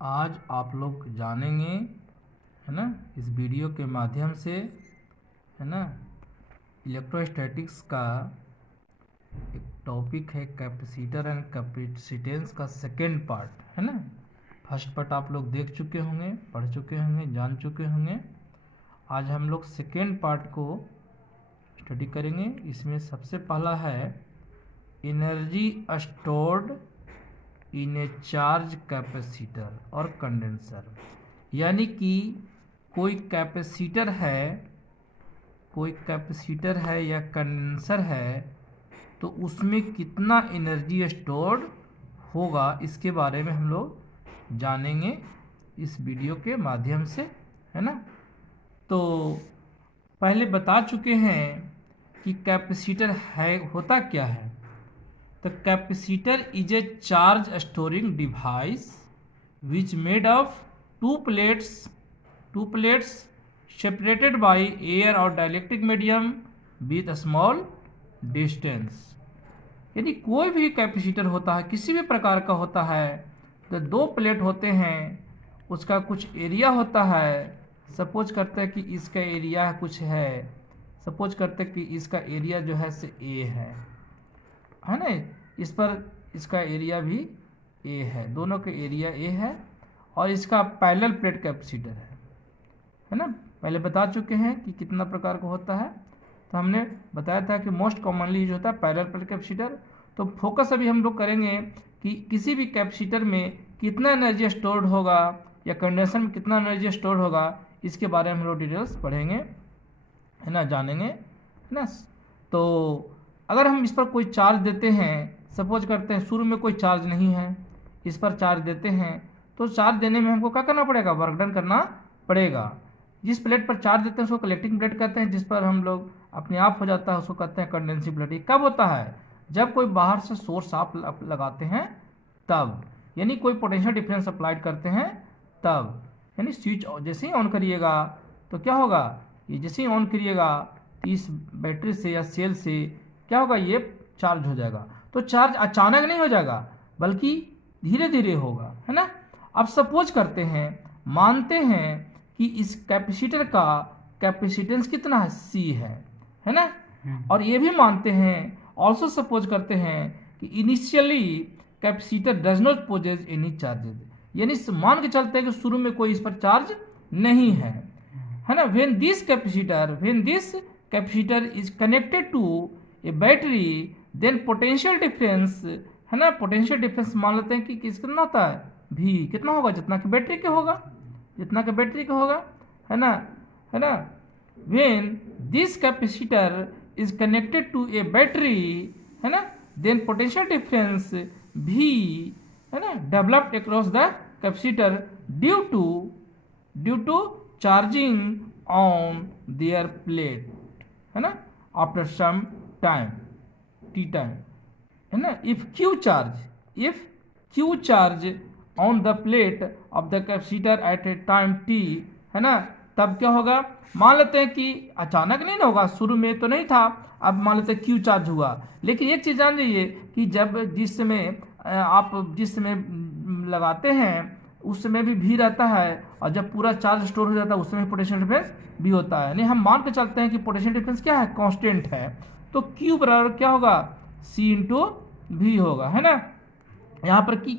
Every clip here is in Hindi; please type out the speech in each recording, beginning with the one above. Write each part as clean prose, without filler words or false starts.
आज आप लोग जानेंगे, है ना, इस वीडियो के माध्यम से, है ना, इलेक्ट्रोस्टैटिक्स का एक टॉपिक है कैपेसिटर एंड कैपेसिटेंस का सेकेंड पार्ट, है ना। फर्स्ट पार्ट आप लोग देख चुके होंगे, पढ़ चुके होंगे, जान चुके होंगे। आज हम लोग सेकेंड पार्ट को स्टडी करेंगे। इसमें सबसे पहला है energy stored in A charge capacitor और कंडेंसर, यानी कि कोई कैपेसिटर है या कंडेंसर है तो उसमें कितना एनर्जी स्टोर्ड होगा, इसके बारे में हम लोग जानेंगे इस वीडियो के माध्यम से, है ना। तो पहले बता चुके हैं कि कैपेसिटर है होता क्या है। The capacitor is a charge storing device which made of two plates separated by air or dielectric medium with a small distance। यानी कोई भी कैपेसिटर होता है, किसी भी प्रकार का होता है, तो दो प्लेट होते हैं, उसका कुछ एरिया होता है। सपोज करते हैं कि इसका एरिया कुछ है, सपोज करते हैं कि इसका एरिया जो है से ए है ना। इस पर इसका एरिया भी ए है, दोनों के एरिया ए है, और इसका पैरेलल प्लेट कैपेसिटर है ना। पहले बता चुके हैं कि कितना प्रकार का होता है, तो हमने बताया था कि मोस्ट कॉमनली यूज होता है पैरेलल प्लेट कैपेसिटर। तो फोकस अभी हम लोग करेंगे कि किसी भी कैपेसिटर में कितना एनर्जी स्टोर्ड होगा या कंडेंसर में कितना एनर्जी स्टोर्ड होगा, इसके बारे में हम लोग डिटेल्स पढ़ेंगे, है ना, जानेंगे, है ना। तो अगर हम इस पर कोई चार्ज देते हैं, सपोज करते हैं शुरू में कोई चार्ज नहीं है, इस पर चार्ज देते हैं, तो चार्ज देने में हमको क्या करना पड़ेगा, वर्क डन करना पड़ेगा। जिस प्लेट पर चार्ज देते हैं उसको कलेक्टिंग प्लेट कहते हैं, जिस पर हम लोग अपने आप हो जाता है उसको कहते हैं कंडेंसिंग प्लेट। ये कब होता है, जब कोई बाहर से सोर्स आप लगाते हैं तब, यानी कोई पोटेंशियल डिफरेंस अप्लाइड करते हैं तब। यानी स्विच जैसे ही ऑन करिएगा तो क्या होगा, ये जैसे ही ऑन करिएगा तो इस बैटरी से या सेल से क्या होगा, ये चार्ज हो जाएगा। तो चार्ज अचानक नहीं हो जाएगा बल्कि धीरे धीरे होगा, है ना। अब सपोज करते हैं, मानते हैं कि इस कैपेसिटर का कैपेसिटेंस कितना है, सी है ना। और ये भी मानते हैं, ऑल्सो सपोज करते हैं कि initially capacitor does not possess any charges, यानी मान के चलते हैं कि शुरू में कोई इस पर चार्ज नहीं है ना। When this capacitor is connected to a battery, then potential difference, है ना, पोटेंशियल डिफरेंस मान लेते हैं कि कितना होता है, भी कितना होगा, जितना कि बैटरी के होगा, जितना कि बैटरी का होगा, है ना। When this capacitor is connected to a battery, है ना, देन पोटेंशियल डिफरेंस भी, है ना, developed across the capacitor due to charging on their plate, है ना, after some time, T time, है ना। If Q charge on the plate of the capacitor at a time T, है ना, तब क्या होगा, मान लेते हैं कि अचानक नहीं ना होगा, शुरू में तो नहीं था, अब मान लेते हैं क्यू चार्ज हुआ। लेकिन एक चीज़ जान लीजिए कि जिस समय आप लगाते हैं उस समय भी रहता है, और जब पूरा चार्ज स्टोर हो जाता है उस समय पोटेंशियल डिफरेंस भी होता है। नहीं, हम मान के चलते हैं कि पोटेंशियल डिफरेंस क्या है, कांस्टेंट है, तो Q बराबर क्या होगा, C इंटू भी होगा, है ना। यहाँ पर Q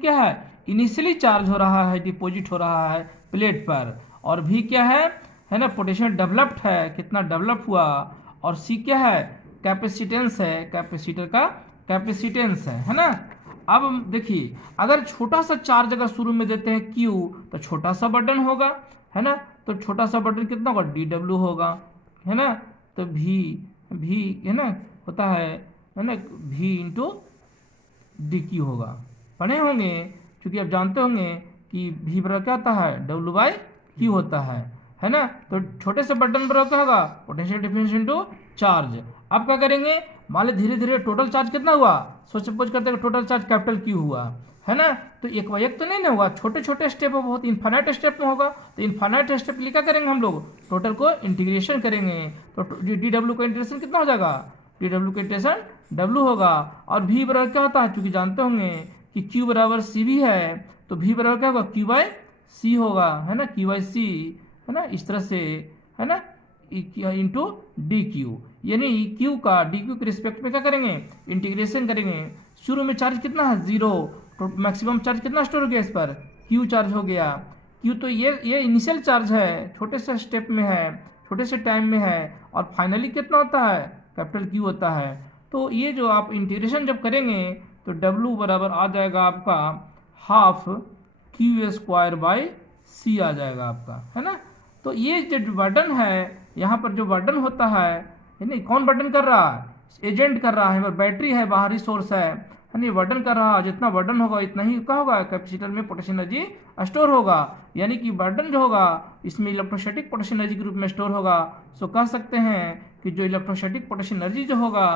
क्या है, इनिशियली चार्ज हो रहा है, डिपॉजिट हो रहा है प्लेट पर, और V क्या है ना, पोटेंशियल डेवलप्ड है, कितना डेवलप हुआ, और C क्या है, कैपेसिटेंस है, कैपेसिटर का कैपेसिटेंस है ना। अब देखिए, अगर छोटा सा चार्ज अगर शुरू में देते हैं Q, तो छोटा सा बटन होगा, है ना, तो छोटा सा बटन कितना होगा, DW होगा, है ना। तो भी है ना होता है ना, V इंटू DQ होगा, पढ़े होंगे, क्योंकि आप जानते होंगे कि V बराबर क्या होता है, W/Q होता है ना। तो छोटे से बटन बराबर क्या होगा, पोटेंशियल डिफरेंस इंटू चार्ज। अब क्या करेंगे, मान लो धीरे धीरे टोटल चार्ज कितना हुआ, सपोज करते हैं टोटल चार्ज कैपिटल Q हुआ, है ना। तो एक तो नहीं ना होगा, छोटे छोटे स्टेप में, बहुत इन्फाइनाइट स्टेप में होगा। तो इन्फाइनाइट स्टेप के लिए क्या करेंगे, हम लोग टोटल को इंटीग्रेशन करेंगे, तो DW का इंटीग्रेशन कितना हो जाएगा, DW का इंटीग्रेशन W होगा। और V बराबर क्या होता है, क्योंकि जानते होंगे कि Q बराबर CV है, तो V बराबर क्या होगा, Q बाई सी होगा, है ना, Q बाई सी, है ना, इस तरह से, है ना, इंटू डी क्यू, यानी क्यू का डी क्यू के रिस्पेक्ट में क्या करेंगे, इंटीग्रेशन करेंगे। शुरू में चार्ज कितना है, 0, तो मैक्सिमम चार्ज कितना स्टोर हो गया इस पर, क्यू चार्ज हो गया। क्यू तो ये इनिशियल चार्ज है, छोटे से स्टेप में है, छोटे से टाइम में है, और फाइनली कितना होता है, कैपिटल क्यू होता है। तो ये जो आप इंटीग्रेशन जब करेंगे तो W बराबर आ जाएगा आपका हाफ क्यू स्क्वायर बाई सी आ जाएगा आपका, है ना। तो ये जो बर्डन है, यहाँ पर जो बर्डन होता है, यानी कौन बर्डन कर रहा है, एजेंट कर रहा है, बैटरी है, बाहरी सोर्स है नहीं, बर्डन कर रहा है। जितना बर्डन होगा इतना ही क्या होगा, कैपेसिटर में पोटेंशियल एनर्जी स्टोर होगा, यानी कि बर्डन जो होगा इसमें इलेक्ट्रोस्टैटिक पोटेंशियल एनर्जी के रूप में स्टोर होगा। सो कह सकते हैं कि जो इलेक्ट्रोस्टैटिक पोटेंशियल एनर्जी जो होगा,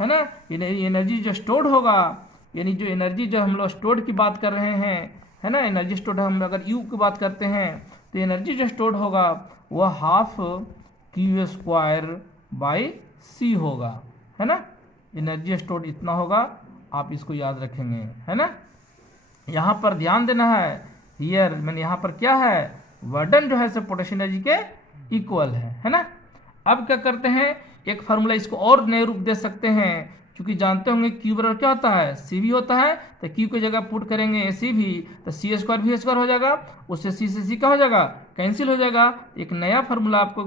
है ना, एनर्जी जो स्टोर्ड होगा, यानी जो एनर्जी जो हम लोग स्टोर्ड की बात कर रहे हैं, है ना, एनर्जी स्टोर्ड, हम अगर यू की बात करते हैं तो एनर्जी जो स्टोर्ड होगा वह हाफ क्यू स्क्वायर बाई सी होगा, है ना। एनर्जी स्टोर्ड इतना होगा, आप इसको याद रखेंगे, है ना। यहाँ पर ध्यान देना है, हियर मैंने यहाँ पर क्या है, बर्डन जो है से पोटेंशियल एनर्जी के इक्वल है ना। अब क्या करते हैं, एक फार्मूला इसको और नए रूप दे सकते हैं, क्योंकि जानते होंगे क्यू बराबर क्या होता है, सी भी होता है, तो क्यू की जगह पुट करेंगे सी भी, तो सी स्क्वायर भी स्क्वायर हो जाएगा, उससे सी से सी क्या हो जाएगा, कैंसिल हो जाएगा, एक नया फार्मूला आपको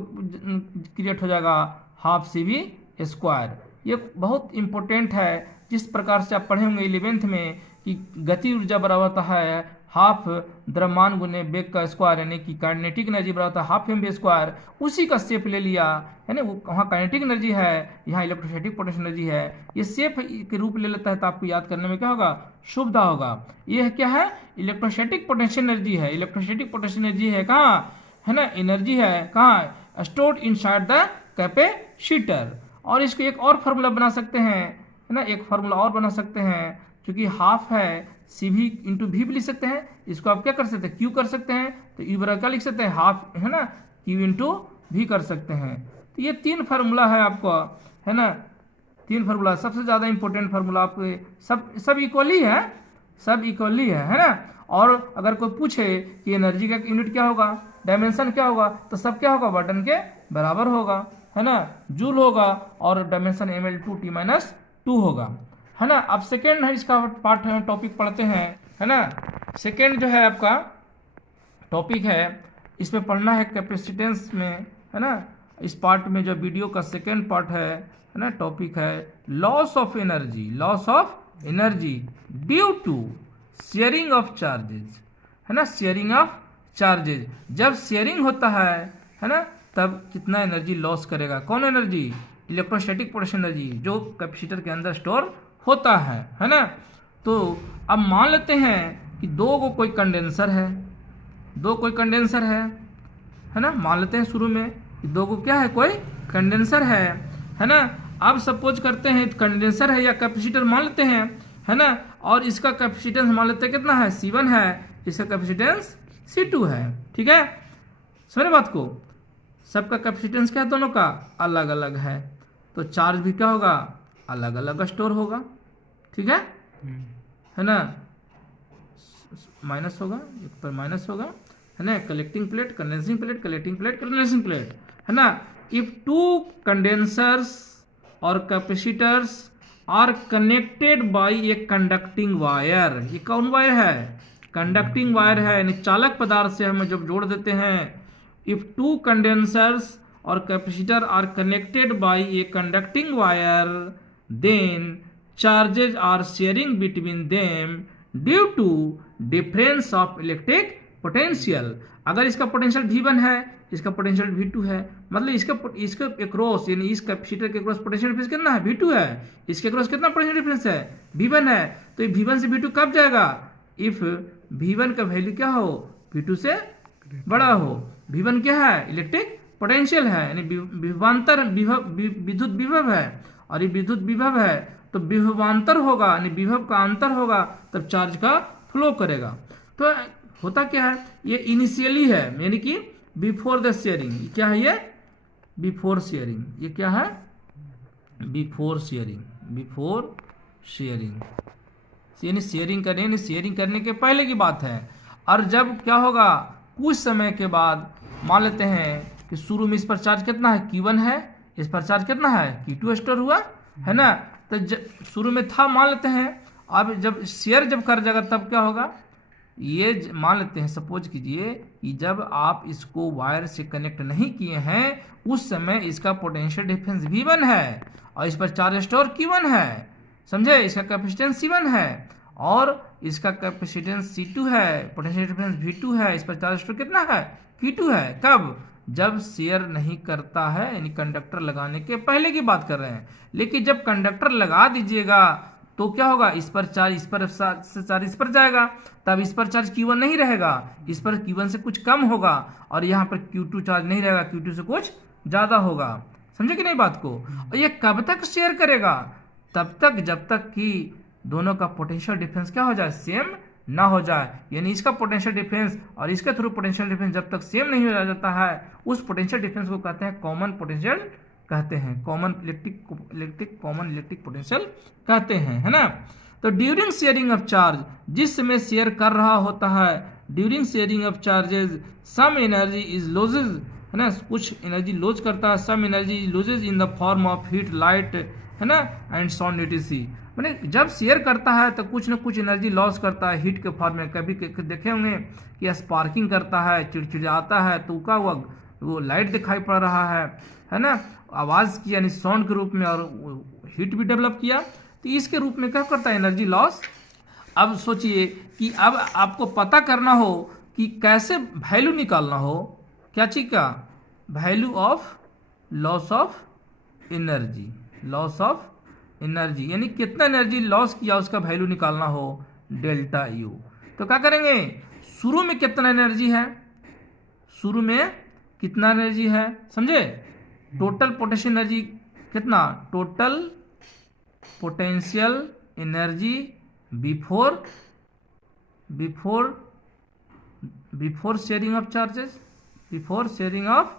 क्रिएट हो जाएगा, हाफ सी बी स्क्वायर। ये बहुत इंपॉर्टेंट है, जिस प्रकार से आप पढ़े होंगे 11th में कि गति ऊर्जा बराबर होता है हाफ द्रव्यमान गुने वेग का स्क्वायर, यानी कि काइनेटिक एनर्जी बराबर होता है हाफ एम बी स्क्वायर, उसी का शेप ले लिया, है ना। वहाँ काइनेटिक एनर्जी है, यहाँ इलेक्ट्रोस्टैटिक पोटेंशियल एनर्जी है, ये शेप के रूप ले लेता है, तो आपको याद करने में क्या होगा, सुविधा होगा। ये क्या है, इलेक्ट्रोस्टैटिक पोटेंशियल एनर्जी है, इलेक्ट्रोस्टैटिक पोटेंशियल एनर्जी है कहाँ, है ना, एनर्जी है कहाँ, स्टोर्ड इनसाइड द कैपेसिटर। और इसको एक और फार्मूला बना सकते हैं, है ना, एक फार्मूला और बना सकते हैं, क्योंकि हाफ है सी भी इंटू भी लिख सकते हैं, इसको आप क्या कर सकते हैं, क्यू कर सकते हैं, तो यू बराबर क्या लिख सकते हैं, हाफ, है ना, क्यू इंटू भी कर सकते हैं। तो ये 3 फार्मूला है आपका, है ना, 3 फार्मूला, सबसे ज़्यादा इंपॉर्टेंट फार्मूला आपके सब इक्वली है, सब इक्वली है ना। और अगर कोई पूछे कि एनर्जी का यूनिट क्या होगा, डायमेंशन क्या होगा, तो सब क्या होगा, बर्डन के बराबर होगा, है ना, जूल होगा, और डायमेंशन ml2T-2 होगा, है ना। अब सेकेंड है इसका पार्ट है, टॉपिक पढ़ते हैं, है ना। सेकेंड जो है आपका टॉपिक है, इसमें पढ़ना है कैपेसिटेंस में, है ना। इस पार्ट में जो वीडियो का सेकेंड पार्ट है ना, टॉपिक है loss of energy, loss of energy due to sharing of charges, है ना, शेयरिंग ऑफ चार्जेज। जब शेयरिंग होता है ना, तब कितना एनर्जी लॉस करेगा, कौन एनर्जी, इलेक्ट्रोस्टैटिक पोटेंशियल एनर्जी, जो कैपेसिटर के अंदर स्टोर होता है ना। तो अब मान लेते हैं कि कोई कंडेंसर है, कोई कंडेंसर है ना, मान लेते हैं शुरू में कि क्या है, कोई कंडेंसर है ना। अब सपोज करते हैं कंडेंसर है या कैपेसिटर मान लेते हैं, है ना, और इसका कैपेसिटेंस मान लेते हैं कितना है, C1 है, इसका कैपेसिटेंस C2 है, ठीक है, समझे बात को। सबका कैपेसिटेंस क्या है, दोनों का अलग अलग है, तो चार्ज भी क्या होगा, अलग अलग स्टोर होगा, ठीक है ना, माइनस होगा, एक पर माइनस होगा, है ना, collecting plate, condensing plate, collecting plate, condensing plate, है ना। इफ 2 कंडेंसर्स और capacitors are connected by a conducting wire, ये कौन वायर है, कंडक्टिंग वायर है, यानी चालक पदार्थ से हम जब जोड़ देते हैं। इफ 2 कंडेंसर्स और capacitor are connected by a conducting wire, then charges are sharing between them due to difference of electric potential। अगर इसका पोटेंशियल V1 है, इसका पोटेंशियल V2 है, मतलब इसका एक्रॉस, यानी इस कैपेसिटर के एक्रॉस पोटेंशियल डिफरेंस कितना है, V2 है, इसके एक्रॉस कितना पोटेंशियल डिफरेंस है, V1 है। तो ये V1 से V2 कब जाएगा, इफ V1 का वैल्यू क्या हो, V2 से बड़ा हो। V1 क्या है, इलेक्ट्रिक पोटेंशियल है, यानी विभवांतर विद्युत विभव है, और ये विद्युत विभव है तो विभवांतर होगा, यानी विभव का अंतर होगा, तब चार्ज का फ्लो करेगा। तो होता क्या है, ये इनिशियली है, यानी कि बिफोर द शेयरिंग, क्या है ये, बिफोर शेयरिंग, ये क्या है, बिफोर शेयरिंग, बिफोर शेयरिंग, यानी शेयरिंग करें, यानी शेयरिंग करने के पहले की बात है। और जब क्या होगा, कुछ समय के बाद मान लेते हैं कि शुरू में इस पर चार्ज कितना है, Q1 है, इस पर चार्ज कितना है, Q2 स्टोर हुआ है ना। तो शुरू में था मान लेते हैं, अब जब शेयर जब कर जाएगा तब क्या होगा, ये मान लेते हैं, सपोज कीजिए कि जब आप इसको वायर से कनेक्ट नहीं किए हैं उस समय इसका पोटेंशियल डिफरेंस V1 है और इस पर चार्ज स्टोर Q1 है, समझे। इसका कैपेसिटेंस C1 है और इसका कैपेसिटेंस C2 है, पोटेंशियल डिफरेंस V2 है, इस पर चार्ज स्टोर कितना है, Q2 है। कब, जब शेयर नहीं करता है, यानी कंडक्टर लगाने के पहले की बात कर रहे हैं। लेकिन जब कंडक्टर लगा दीजिएगा तो क्या होगा, इस पर चार्ज इस पर से चार्ज इस पर जाएगा, तब इस पर चार्ज Q1 नहीं रहेगा, इस पर Q1 से कुछ कम होगा और यहाँ पर Q2 चार्ज नहीं रहेगा, Q2 से कुछ ज़्यादा होगा। समझे कि नहीं बात को। और ये कब तक शेयर करेगा, तब तक जब तक कि दोनों का पोटेंशियल डिफरेंस क्या हो जाए, सेम ना हो जाए। यानी इसका पोटेंशियल डिफरेंस और इसके थ्रू पोटेंशियल डिफरेंस जब तक सेम नहीं हो जाता है, उस पोटेंशियल डिफरेंस को कहते हैं कॉमन पोटेंशियल कहते हैं, कॉमन इलेक्ट्रिक पोटेंशियल कहते हैं, है ना। तो ड्यूरिंग शेयरिंग ऑफ चार्ज, जिस समय शेयर कर रहा होता है, during sharing of charges some energy is losses, है ना, कुछ एनर्जी लॉस करता है, some energy losses in the form of heat, light, है ना, एंड साउंड etc। मैंने जब शेयर करता है तो कुछ ना कुछ एनर्जी लॉस करता है हीट के फॉर्म में। कभी देखे होंगे कि स्पार्किंग करता है, चिड़चिड़ाता है, तो का वो लाइट दिखाई पड़ रहा है ना, आवाज़ की यानी साउंड के रूप में, और हीट भी डेवलप किया, तो इसके रूप में क्या करता है, एनर्जी लॉस। अब सोचिए कि अब आपको पता करना हो कि कैसे वैल्यू निकालना हो, क्या चीज़ का, value of loss of energy, loss of energy, यानी कितना एनर्जी लॉस किया उसका वैल्यू निकालना हो, डेल्टा यू। तो क्या करेंगे, शुरू में कितना एनर्जी है, शुरू में कितना एनर्जी है, समझे, टोटल पोटेंशियल एनर्जी कितना, total potential energy before sharing of charges, before sharing of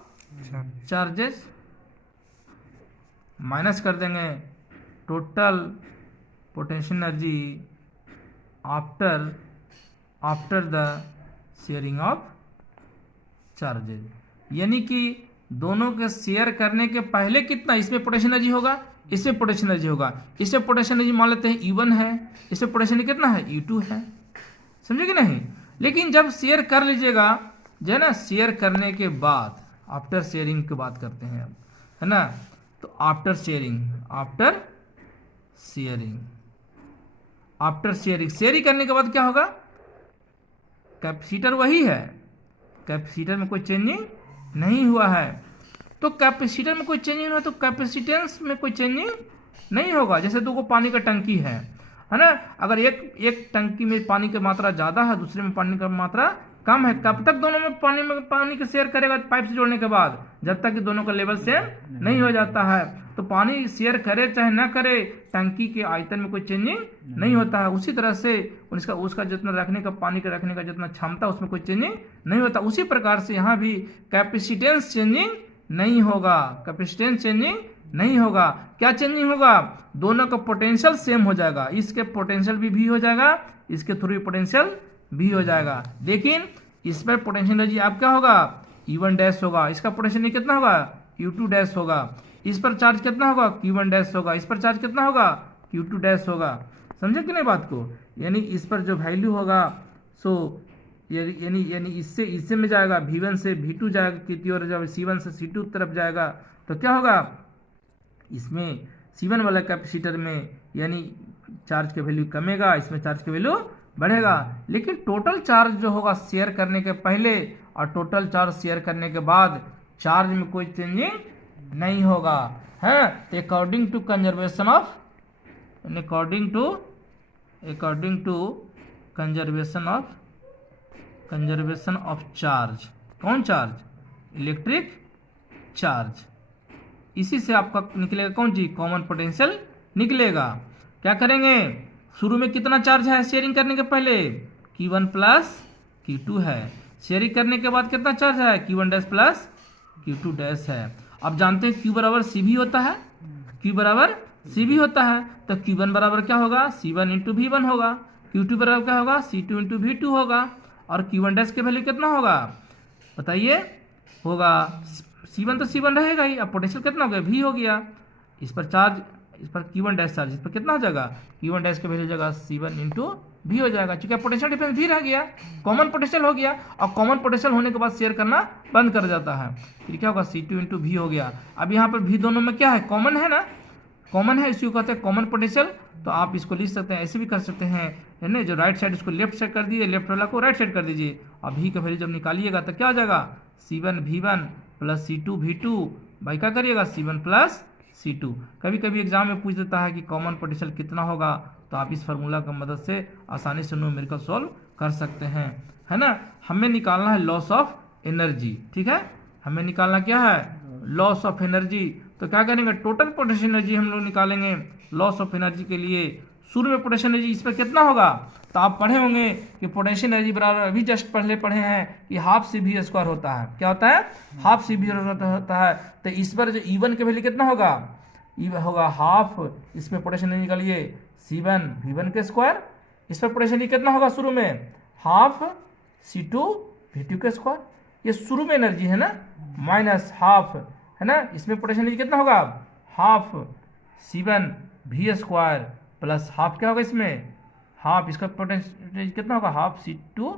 charges, minus कर देंगे total potential energy after the sharing of charges. यानी कि दोनों के शेयर करने के पहले कितना इसमें पोटेंशियल एनर्जी होगा, इसमें पोटेंशियल एनर्जी होगा, इसमें पोटेंशियल एनर्जी मान लेते हैं E1 है, इसमें पोटेंशियल एनर्जी कितना है, E2 है, समझे कि नहीं। लेकिन जब शेयर कर लीजिएगा, जो है ना, शेयर करने के बाद, आफ्टर शेयरिंग की बात करते हैं अब, है ना, तो आफ्टर शेयरिंग करने के बाद क्या होगा, कैपेसिटर वही है, कैपेसिटर में कोई चेंजिंग नहीं हुआ है। तो कैपेसिटर में कोई चेंजिंग हुआ तो कैपेसिटेंस में कोई चेंजिंग नहीं होगा। जैसे दो पानी का टंकी है ना, अगर एक टंकी में पानी की मात्रा ज़्यादा है, दूसरे में पानी की मात्रा कम है, कब तक दोनों में पानी के शेयर करेगा, पाइप से जोड़ने के बाद, जब तक कि दोनों का लेवल सेम नहीं हो जाता है। तो पानी शेयर करे चाहे ना करे, टंकी के आयतन में कोई चेंजिंग नहीं होता है। उसी तरह से उसका जितना रखने का रखने का जितना क्षमता, उसमें कोई चेंजिंग नहीं होता। उसी प्रकार से यहाँ भी कैपेसिटेंस चेंजिंग नहीं होगा, कैपेसिटेंस चेंजिंग नहीं होगा। क्या चेंजिंग होगा, दोनों का पोटेंशियल सेम हो जाएगा, इसके पोटेंशियल भी हो जाएगा, इसके थ्रू पोटेंशियल भी हो जाएगा। लेकिन इस पर पोटेंशियल एनर्जी आप क्या होगा, E1 डैश होगा, इसका पोटेंशियल एनर्जी कितना होगा, Q2 डैश होगा। इस पर चार्ज कितना होगा, Q1 डैश होगा, इस पर चार्ज कितना होगा, Q2 डैश होगा। समझे कि नहीं बात को। यानी इस पर जो वैल्यू होगा, सो यानी इससे में जाएगा, V1 से V2 जाएगा कितनी, और जब C1 से C2 तरफ जाएगा तो क्या होगा, इसमें C1 वाला कैपेसिटर में यानी चार्ज की वैल्यू कमेगा, इसमें चार्ज की वैल्यू बढ़ेगा। लेकिन टोटल चार्ज जो होगा शेयर करने के पहले और टोटल चार्ज शेयर करने के बाद, चार्ज में कोई चेंजिंग नहीं होगा, है। According to conservation of charge, कौन चार्ज, इलेक्ट्रिक चार्ज। इसी से आपका निकलेगा कौन चीज, कॉमन पोटेंशियल निकलेगा। क्या करेंगे, शुरू में कितना चार्ज है शेयरिंग करने के पहले, Q1 प्लस Q2 है। शेयरिंग करने के बाद कितना चार्ज है, Q1 dash plus Q2 dash है। अब जानते हैं Q बराबर CV होता है, Q बराबर CV होता है, तो Q1 बराबर क्या होगा, C1 इंटू V1 होगा। Q2 बराबर क्या होगा, C2 इंटू V2 होगा। और Q1 डैश के वैल्यू कितना होगा बताइए, होगा C1 तो C1 रहेगा ही। अब पोटेंशियल कितना हो गया, V हो गया। इस पर चार्ज, इस पर Q1 डैश चार्ज, इस पर कितना हो जाएगा, Q1 डैश के वैल्यू हो जाएगा C1 इंटू V हो जाएगा। चूंकि पोटेंशियल डिफरेंस भी रह गया, कॉमन पोटेंशियल हो गया। और कॉमन पोटेंशियल होने के बाद शेयर करना बंद कर जाता है। फिर क्या होगा, C2 इंटू V हो गया। अब यहाँ पर V दोनों में क्या है, कॉमन है ना, कॉमन है, इसी को कहते हैं कॉमन पोटेंशियल। तो आप इसको लिख सकते हैं, ऐसे भी कर सकते हैं, है ना, जो राइट साइड उसको लेफ्ट साइड कर दीजिए, लेफ्ट वाला को राइट साइड कर दीजिए। और V का वैल्यू जब निकालिएगा तो क्या हो जाएगा, C1 V1 plus C2 V2 भाई क्या करिएगा, C1 प्लस C2। कभी कभी एग्जाम में पूछ देता है कि कॉमन पोटेंशियल कितना होगा, तो आप इस फार्मूला की मदद से आसानी से न्यूमेरिकल सॉल्व कर सकते हैं, है ना। हमें निकालना है लॉस ऑफ एनर्जी, ठीक है, हमें निकालना क्या है, लॉस ऑफ एनर्जी। तो क्या करेंगे, टोटल पोटेंशियल एनर्जी हम लोग निकालेंगे। लॉस ऑफ एनर्जी के लिए शुरू में पोटेंशियल एनर्जी इस पर कितना होगा, तो आप पढ़े होंगे कि पोटेंशियल एनर्जी बराबर, अभी जस्ट पढ़े हैं कि हाफ CV² होता है। क्या होता है, हाफ CV होता है। तो इस पर जो E1 के वैल्यू कितना होगा, होगा हाफ, इसमें पोटेंशियल एनर्जी निकालिए C1 V1 के स्क्वायर। इस पर पोटेंशियल एनर्जी कितना होगा शुरू में, हाफ C2 V2 के स्क्वायर। ये शुरू में एनर्जी है ना, माइनस हाफ, है ना, इसमें पोटेंशियल एनर्जी कितना होगा, half C1 V² plus half क्या होगा इसमें, हाफ, इसका पोटेंशियल कितना होगा, हाफ C2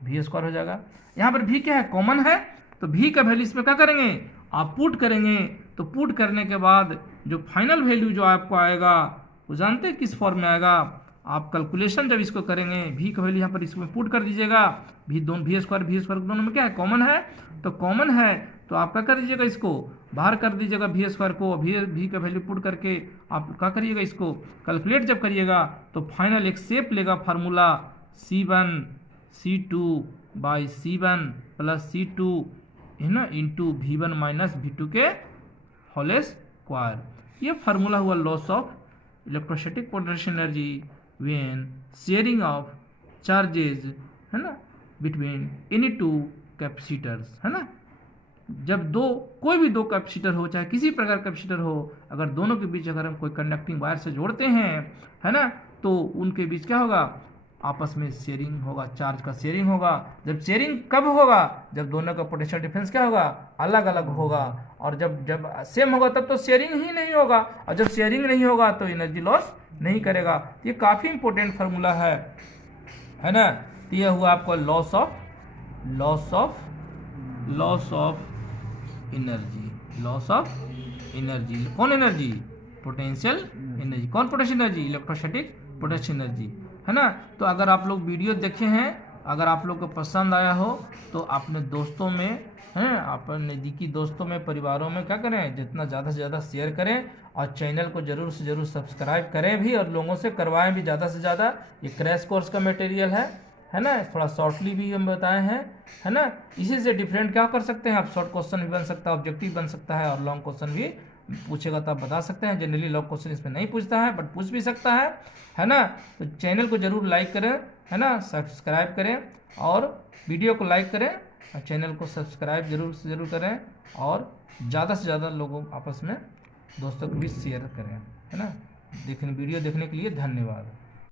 V² हो जाएगा। यहाँ पर V क्या है, कॉमन है, तो V का वैल्यू इसमें क्या करेंगे, आप पुट करेंगे। तो पुट करने के बाद जो फाइनल वैल्यू जो आपको आएगा, वो जानते हैं किस फॉर्म में आएगा, आप कैलकुलेशन जब इसको करेंगे, V का वैल्यू यहाँ पर इसमें पुट कर दीजिएगा। V² दोनों में क्या है, कॉमन है, तो कॉमन है तो आप क्या कर दीजिएगा, इसको बाहर कर दीजिएगा V² को। V का वैल्यू पुट करके आप क्या करिएगा, इसको कैलकुलेट जब करिएगा तो फाइनल एक शेप लेगा formula C1 C2 by C1 plus C2, है ना, इंटू V1 माइनस V2 के होल स्क्वायर। ये फार्मूला हुआ loss of electrostatic potential energy when sharing of charges, है ना, बिटवीन एनी टू कैपेसिटर्स, है ना। जब कोई भी दो कैपेसिटर हो, चाहे किसी प्रकार कैपेसिटर हो, अगर दोनों के बीच अगर हम कोई कंडक्टिंग वायर से जोड़ते हैं, है ना, तो उनके बीच क्या होगा, आपस में शेयरिंग होगा, चार्ज का शेयरिंग होगा। जब शेयरिंग कब होगा, जब दोनों का पोटेंशियल डिफरेंस क्या होगा, अलग अलग होगा। और जब सेम होगा तब तो शेयरिंग ही नहीं होगा, और जब शेयरिंग नहीं होगा तो एनर्जी लॉस नहीं करेगा। ये काफ़ी इंपॉर्टेंट फार्मूला है ना। तो यह हुआ आपका लॉस ऑफ एनर्जी। कौन एनर्जी, पोटेंशियल एनर्जी। कौन potential energy, electrostatic potential energy, है ना। तो अगर आप लोग वीडियो देखे हैं, अगर आप लोग को पसंद आया हो तो अपने दोस्तों में, हैं, अपने नज़दीकी दोस्तों में, परिवारों में क्या करें, जितना ज़्यादा से ज़्यादा शेयर करें। और चैनल को ज़रूर से ज़रूर सब्सक्राइब करें भी, और लोगों से करवाएं भी ज़्यादा से ज़्यादा। ये क्रैश कोर्स का मटेरियल है ना, थोड़ा शॉर्टली भी हम बताए हैं, है ना। इसी से डिफरेंट क्या कर सकते हैं आप, शॉर्ट क्वेश्चन भी बन सकता है, ऑब्जेक्टिव बन सकता है, और लॉन्ग क्वेश्चन भी पूछेगा तो आप बता सकते हैं। जनरली लॉन्ग क्वेश्चन इसमें नहीं पूछता है, बट पूछ भी सकता है ना। तो चैनल को जरूर लाइक करें, है ना, सब्सक्राइब करें, और वीडियो को लाइक करें, और चैनल को सब्सक्राइब जरूर से ज़रूर करें, और ज़्यादा से ज़्यादा लोगों आपस में दोस्तों को भी शेयर करें, है ना। वीडियो देखने के लिए धन्यवाद।